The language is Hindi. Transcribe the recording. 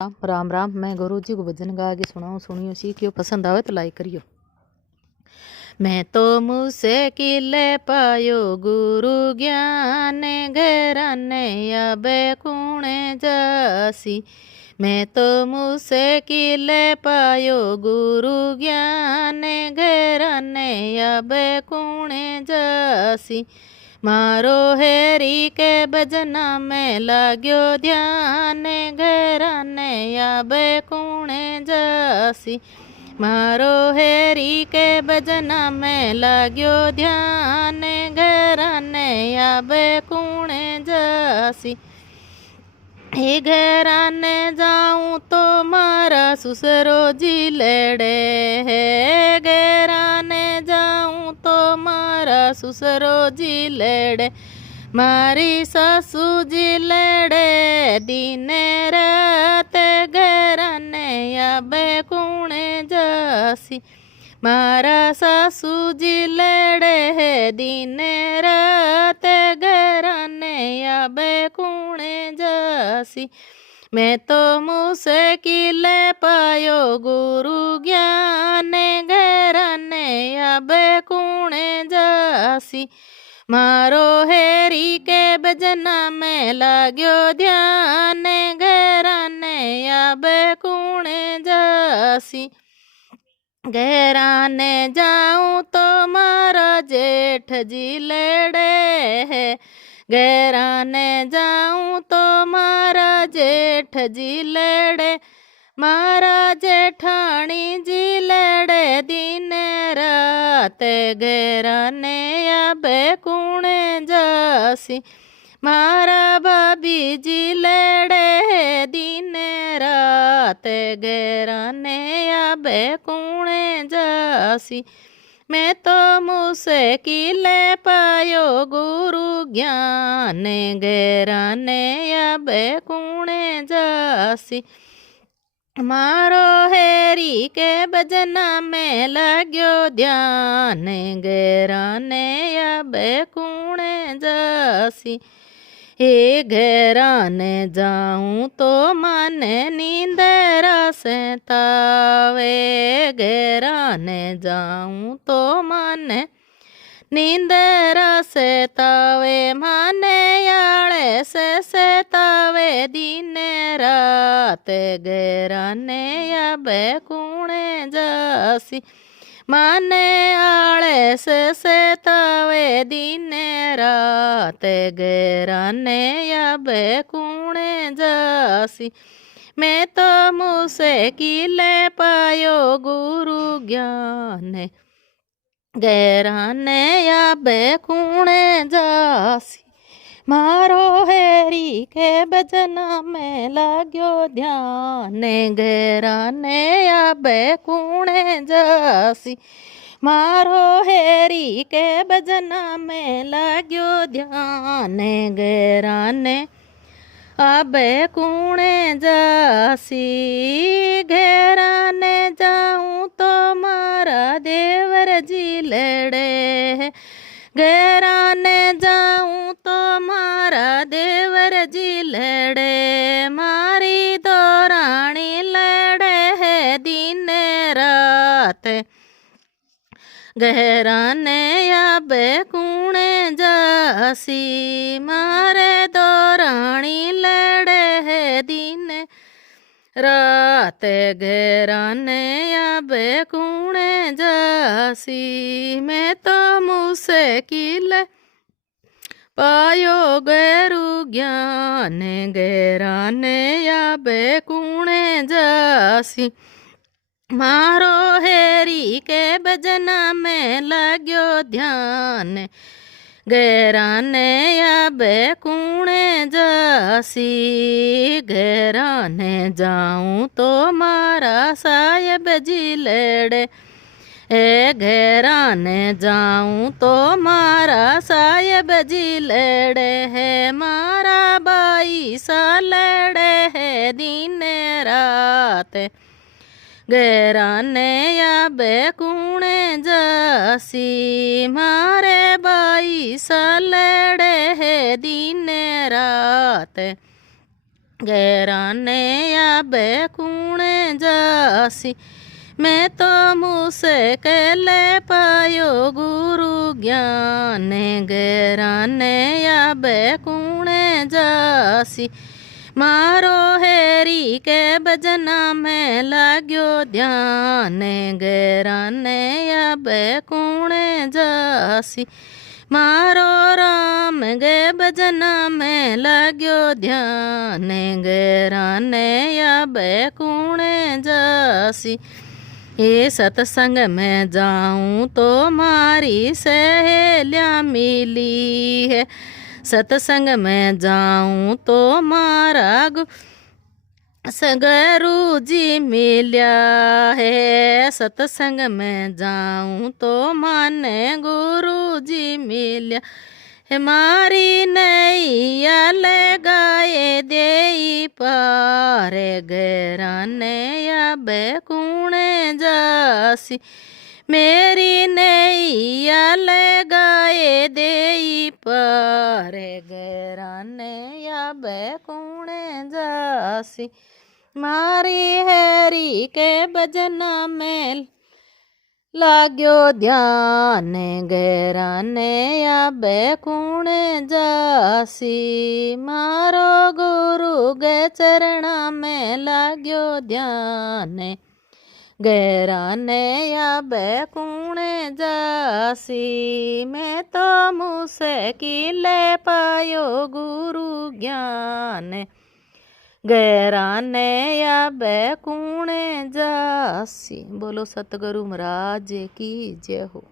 राम राम। मैं गुरु जी को भजन गा के सुनाऊँ, सुनियो सीखियो, पसंद आवे तो लाइक करियो। मैं तो मुझसे किले पायो गुरु ज्ञान घराने अबे कुणे जासी। मैं तो मुझसे किले पायो गुरु ज्ञान घराने अबे कुणे जासी। मारो हेरी के भजना में लाग्यो ध्यान घराने अबे कुणे जासी। मारो हेरी के भजना में लाग्यो ध्यान घराने अबे कुणे जासी। हे घराने जाऊं तो मारा सुसरो जी लेड़े है। घराने जाऊं तो मारा सुसरो जी लेड़े। मारी सासू जी लेड़े दिन रात घराने अबे कुणे जासी। मारा सासू जी लेड़े है दिन रात घराने अबे कुणे जासी। मैं तो मुझसे किले पायो गुरु ज्ञान घराने अबे कुणे जासी। मारो हेरी के भजना में लाग्यो ध्यान घराने अबे कुणे जासी। घराने जाऊं तो मारा जेठ जी लेड़े है। घराने जाऊं तो मारा जेठ जी लेड़े। मारा जेठानी जी लेड़े दिन रात घराने अबे कुणे जासी। मारा भाभी जी लेड़े दिन रात घराने अबे कुणे जासी। मैं तो मुझसे किले पायो गुरु ज्ञान घराने अबे कुणे जासी। मारो हेरी के भजना में लाग्यो ध्यान घराने अबे कुणे जासी। हे घराने जाऊं तो माने नींदरा सतावे। घराने जाऊं तो माने नींदरा सतावे। माने याळे से सतावे दिन रात घराने अबे कुणे जासी। माने आळे से सतावे दिन रात घराने अबे कुणे जासी। मैं तो मुझसे किले पायो गुरु ज्ञान घराने अबे कुणे जासी। मारो हेरी के भजना में लाग्यो ध्यान घराने अबे कुणे जासी। मारो हेरी के भजना में लाग्यो ध्यान घराने अबे कुणे जासी। घराने जाऊं तो मारा देवर जी लेड़े। घराने जाऊं तो मारा देवर जी लेड़े। मारी दो रानी लेड़े है दिन रात घराने अबे कुणे जासी। मारे दो रानी लेड़े है दिन रात घराने अबे कुणे जासी। मैं तो मुझसे किले पायो गुरु ज्ञान घराने अबे कुणे जासी। मारो हेरी के भजना में लाग्यो ध्यान घराने अबे कुणे जासी। घराने जाऊं तो मारा साहेब जी लेड़े। ए घराने जाऊं तो मारा साहेब जी लेड़े है। मारा बाई सा लेड़े है दिन रात घराने अबे कुणे जासी। मारे बाई सा लेड़े है दिन रात गैराने आबे कूणे जासी। मैं तो मुझसे कहले पायो गुरु ज्ञान। गैराने आबे कूणे जासी। मारो हेरी के भजना में लाग्यो ध्यान। गैराने आबे कूणे जासी। मारो राम गे भजना में लाग्यो ध्यान। गैराने आबे कूणे जासी। ये सत्संग में जाऊं तो मारी सहेलियाँ मिली है। सत्संग में जाऊं तो मारा गुरु जी मिल्या है। सत्संग में जाऊं तो माने गुरु जी मिल्या। मारी नैया लगाए दे पार। गैराने आबे कूणे जासी। मेरी नैया लगाए दे पार। गैराने आबे कूणे जासी। मारी हैरी के भजना में लाग्यो ध्यान। गैराने आबे कूणे जासी। मारो गुरु गे चरणा में लाग्यो ध्यान। गैराने आबे कूणे जासी। मैं तो मुझसे किले पायो गुरु ज्ञान। गैराने आबे कूणे जासी। बोलो सतगुरु महाराज की जय हो।